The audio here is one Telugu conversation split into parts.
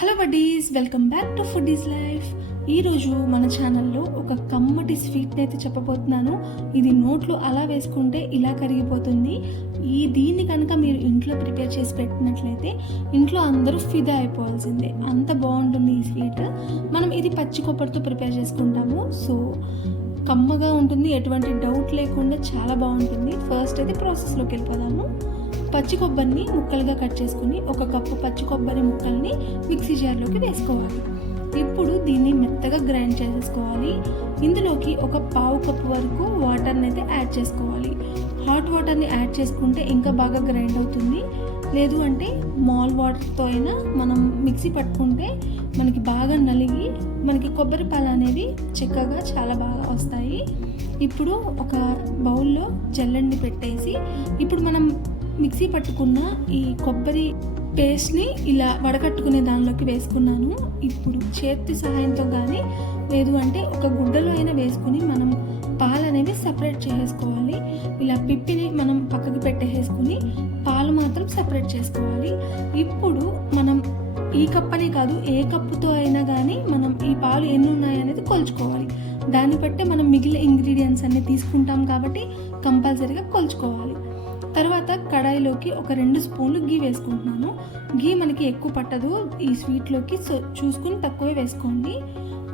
Hello buddies, welcome back to food is life. ఈరోజు మన ఛానల్లో ఒక కమ్మటి స్వీట్ని అయితే చెప్పబోతున్నాను. ఇది నోట్లో అలా వేసుకుంటే ఇలా కరిగిపోతుంది. దీన్ని కనుక మీరు ఇంట్లో ప్రిపేర్ చేసి పెట్టినట్లయితే ఇంట్లో అందరూ ఫిదా అయిపోవాల్సిందే, అంత బాగుంటుంది ఈ స్వీట్. మనం ఇది పచ్చి కొబ్బరితో ప్రిపేర్ చేసుకుంటాము. సో కమ్మగా ఉంటుంది, ఎటువంటి డౌట్ లేకుండా చాలా బాగుంటుంది. ఫస్ట్ అయితే ప్రాసెస్లోకి వెళ్ళిపోదాము. పచ్చి కొబ్బరిని ముక్కలుగా కట్ చేసుకుని ఒక కప్పు పచ్చి కొబ్బరి ముక్కల్ని మిక్సీ జార్లోకి వేసుకోవాలి. ఇప్పుడు దీన్ని మెత్తగా గ్రైండ్ చేసేసుకోవాలి. ఇందులోకి ఒక పావు కప్పు వరకు వాటర్ని అయితే యాడ్ చేసుకోవాలి. హాట్ వాటర్ని యాడ్ చేసుకుంటే ఇంకా బాగా గ్రైండ్ అవుతుంది. లేదు అంటే మాల్ వాటర్తో అయినా మనం మిక్సీ పట్టుకుంటే మనకి బాగా నలిగి మనకి కొబ్బరి పాలు అనేవి చిక్కగా చాలా బాగా వస్తాయి. ఇప్పుడు ఒక బౌల్లో జల్లెండి పెట్టేసి ఇప్పుడు మనం మిక్సీ పట్టుకున్న ఈ కొబ్బరి పేస్ట్ని ఇలా వడకట్టుకునే దానిలోకి వేసుకున్నాను. ఇప్పుడు చేతి సహాయంతో కానీ లేదు అంటే ఒక గుడ్డలో అయినా వేసుకుని మనం పాలు అనేవి సపరేట్ చేసేసుకోవాలి. ఇలా పిప్పిని మనం పక్కకి పెట్టేసుకుని పాలు మాత్రం సపరేట్ చేసుకోవాలి. ఇప్పుడు మనం ఈ కప్పనే కాదు, ఏ కప్పుతో అయినా కానీ మనం ఈ పాలు ఎన్ని ఉన్నాయనేది కొలుచుకోవాలి. దాన్ని బట్టే మనం మిగిలిన ఇంగ్రీడియంట్స్ అన్ని తీసుకుంటాం కాబట్టి కంపల్సరీగా కొలుచుకోవాలి. తర్వాత కడాయిలోకి ఒక 2 స్పూన్లు గీ వేసుకుంటున్నాను. గీ మనకి ఎక్కువ పట్టదు ఈ స్వీట్లోకి, సో చూసుకుని తక్కువే వేసుకోండి.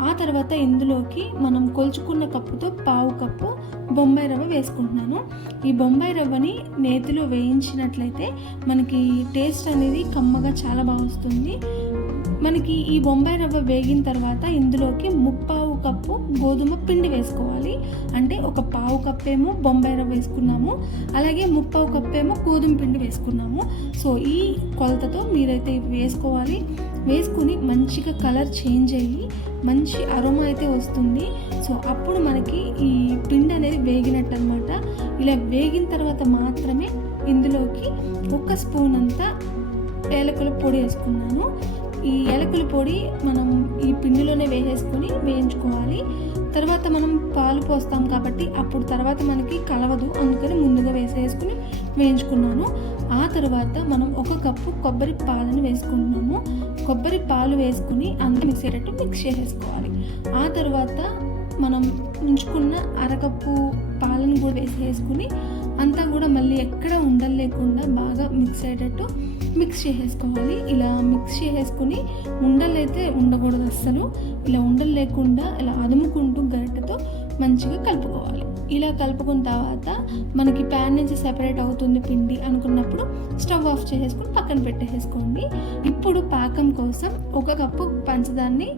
ఆ తర్వాత ఇందులోకి మనం కొలుచుకున్న కప్పుతో పావు కప్పు బొంబాయి రవ్వ వేసుకుంటున్నాను. ఈ బొంబాయి రవ్వని నేతిలో వేయించినట్లయితే మనకి టేస్ట్ అనేది కమ్మగా చాలా బాగా వస్తుంది. మనకి ఈ బొంబాయి రవ్వ వేగిన తర్వాత ఇందులోకి ముప్పావు కప్పు గోధుమ పిండి వేసుకోవాలి. అంటే ఒక పావు కప్పేమో బొంబాయి రవ్వ వేసుకున్నాము, అలాగే ముప్పావు కప్పేమో గోధుమ పిండి వేసుకున్నాము. సో ఈ కొలతతో మీరైతే వేసుకోవాలి. వేసుకుని మంచిగా కలర్ చేంజ్ అయ్యి మంచి అరోమా అయితే వస్తుంది. సో అప్పుడు మనకి ఈ పిండి అనేది వేగినట్టు అనమాట. ఇలా వేగిన తర్వాత మాత్రమే ఇందులోకి 1 స్పూన్ అంతా ఏలకుల పొడి వేసుకున్నాను. ఈ ఏలకుల పొడి మనం ఈ పిండిలోనే వేసేసుకొని వేయించుకోవాలి. తర్వాత మనం పాలు పోస్తాం కాబట్టి అప్పుడు తర్వాత మనకి కలవదు, అందుకని ముందుగా వేసేసుకుని వేయించుకున్నాను. ఆ తర్వాత మనం 1 కప్పు కొబ్బరి పాలను వేసుకుంటున్నాము. కొబ్బరి పాలు వేసుకుని అంతా మిక్స్ అయ్యేటట్టు మిక్స్ చేసేసుకోవాలి. ఆ తర్వాత మనం ఉంచుకున్న అరకప్పు పాలను కూడా వేసేసుకుని అంతా కూడా మళ్ళీ ఎక్కడ ఉండలు లేకుండా బాగా మిక్స్ అయ్యేటట్టు మిక్స్ చేసేసుకోవాలి. ఇలా మిక్స్ చేసేసుకుని ఉండలు అయితే ఉండకూడదు అస్సలు. ఇలా ఉండలు లేకుండా ఇలా అదుముకుంటూ గరిటెతో మంచిగా కలుపుకోవాలి. ఇలా కలుపుకున్న తర్వాత మనకి ప్యాన్ నుంచి సెపరేట్ అవుతుంది పిండి అనుకున్నప్పుడు స్టవ్ ఆఫ్ చేసేసుకుని పక్కన పెట్టేసుకోండి. ఇప్పుడు పాకం కోసం 1 కప్పు పంచదారని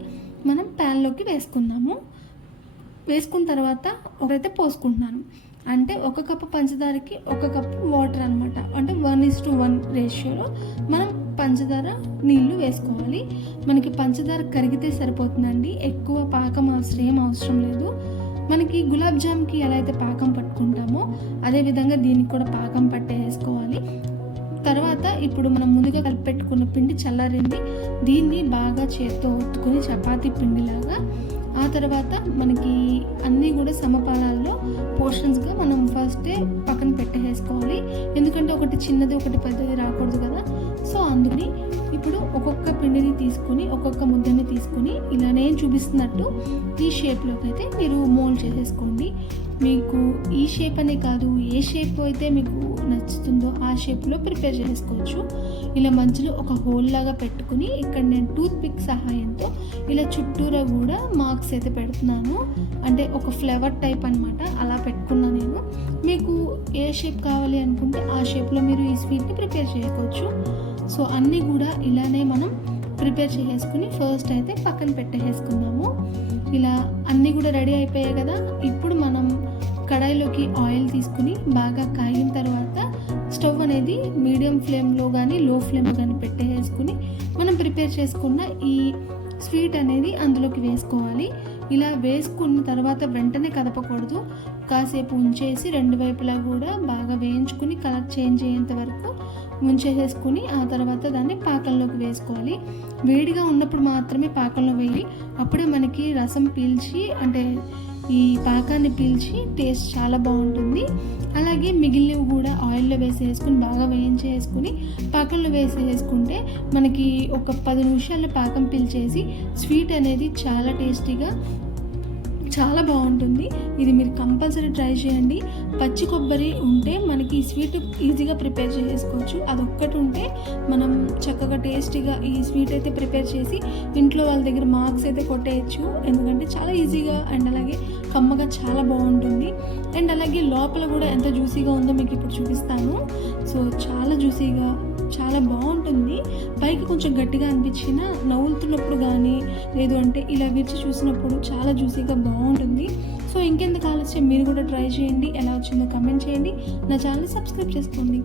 మనం ప్యాన్లోకి వేసుకున్నాము. వేసుకున్న తర్వాత ఒకరైతే పోసుకుంటున్నాను. అంటే 1 కప్పు పంచదారకి 1 కప్పు వాటర్ అనమాట. అంటే 1:1 రేషియోలో మనం పంచదార నీళ్లు వేసుకోవాలి. మనకి పంచదార కరిగితే సరిపోతుందండి, ఎక్కువ పాకం అవసరం లేదు. మనకి గులాబ్ జామ్కి ఎలా అయితే పాకం పట్టుకుంటామో అదేవిధంగా దీనికి కూడా పాకం పట్టేసుకోవాలి. తర్వాత ఇప్పుడు మనం ముందుగా కలిపి పెట్టుకున్న పిండి చల్లారింది. దీన్ని బాగా చేత్తో ఒత్తుకొని చపాతీ పిండిలాగా ఆ తర్వాత మనకి అన్నీ కూడా సమపాలాల్లో పోర్షన్స్గా మనం ఫస్టే పక్కన పెట్టేసుకోవాలి. ఎందుకంటే ఒకటి చిన్నది ఒకటి పెద్దది రాకూడదు కదా. సో అందుకని ఇప్పుడు ఒక్కొక్క పిండిని తీసుకుని ఒక్కొక్క ముద్దని తీసుకుని ఇలా నేను చూపిస్తున్నట్టు ఈ షేప్లోకి అయితే మీరు మోల్డ్ చేసేసుకోండి. మీకు ఈ షేప్ అనే కాదు, ఏ షేప్ అయితే మీకు నచ్చుతుందో ఆ షేప్లో ప్రిపేర్ చేసుకోవచ్చు. ఇలా మధ్యలో ఒక హోల్ లాగా పెట్టుకుని ఇక్కడ నేను టూత్ పిక్ సహాయంతో ఇలా చుట్టూరా కూడా మార్క్స్ అయితే పెడుతున్నాను. అంటే ఒక ఫ్లేవర్ టైప్ అనమాట, అలా పెట్టుకున్నా నేను. మీకు ఏ షేప్ కావాలి అనుకుంటే ఆ షేప్లో మీరు ఈ స్వీట్ని ప్రిపేర్ చేసుకోవచ్చు. సో అన్నీ కూడా ఇలానే మనం ప్రిపేర్ చేసేసుకుని ఫస్ట్ అయితే పక్కన పెట్టేసుకుందాము. ఇలా అన్నీ కూడా రెడీ అయిపోయాయి కదా. ఇప్పుడు మనం కడాయిలోకి ఆయిల్ తీసుకుని బాగా కాగిన తర్వాత స్టవ్ అనేది మీడియం ఫ్లేమ్లో కానీ లో ఫ్లేమ్లో కానీ పెట్టేసుకుని మనం ప్రిపేర్ చేసుకున్న ఈ స్వీట్ అనేది అందులోకి వేసుకోవాలి. ఇలా వేసుకున్న తర్వాత వెంటనే కదపకూడదు, కాసేపు ఉంచేసి 2 వైపులా కూడా బాగా వేయించుకుని కలర్ చేంజ్ అయ్యేంత వరకు ముంచేసేసుకుని ఆ తర్వాత దాన్ని పాకంలోకి వేసుకోవాలి. వేడిగా ఉన్నప్పుడు మాత్రమే పాకంలో వేయి, అప్పుడే మనకి రసం పీల్చి అంటే ఈ పాకాన్ని పీల్చి టేస్ట్ చాలా బాగుంటుంది. అలాగే మిగిలినవి కూడా ఆయిల్లో వేసేసుకుని బాగా వేయించేసుకుని పాకంలో వేసేసుకుంటే మనకి ఒక 10 నిమిషాల్లో పాకం పీల్చేసి స్వీట్ అనేది చాలా టేస్టీగా చాలా బాగుంటుంది. ఇది మీరు కంపల్సరీ ట్రై చేయండి. పచ్చి కొబ్బరి ఉంటే మనకి ఈ స్వీట్ ఈజీగా ప్రిపేర్ చేసుకోవచ్చు. అదొక్కటి ఉంటే మనం చక్కగా టేస్టీగా ఈ స్వీట్ అయితే ప్రిపేర్ చేసి ఇంట్లో వాళ్ళ దగ్గర మార్క్స్ అయితే కొట్టేయచ్చు. ఎందుకంటే చాలా ఈజీగా అండ్ అలాగే కమ్మగా చాలా బాగుంటుంది. అండ్ అలాగే లోపల కూడా ఎంత జ్యూసీగా ఉందో మీకు ఇప్పుడు చూపిస్తాను. సో చాలా జ్యూసీగా చాలా బాగుంటుంది. పైకి కొంచెం గట్టిగా అనిపించినా నవ్వులుతున్నప్పుడు కానీ లేదు అంటే ఇలా విరిచి చూసినప్పుడు చాలా జ్యూసీగా బాగుంటుంది. సో ఇంకెందుకు ఆలస్యం, మీరు కూడా ట్రై చేయండి. ఎలా వచ్చిందో కమెంట్ చేయండి. నా ఛానల్ సబ్స్క్రైబ్ చేసుకోండి.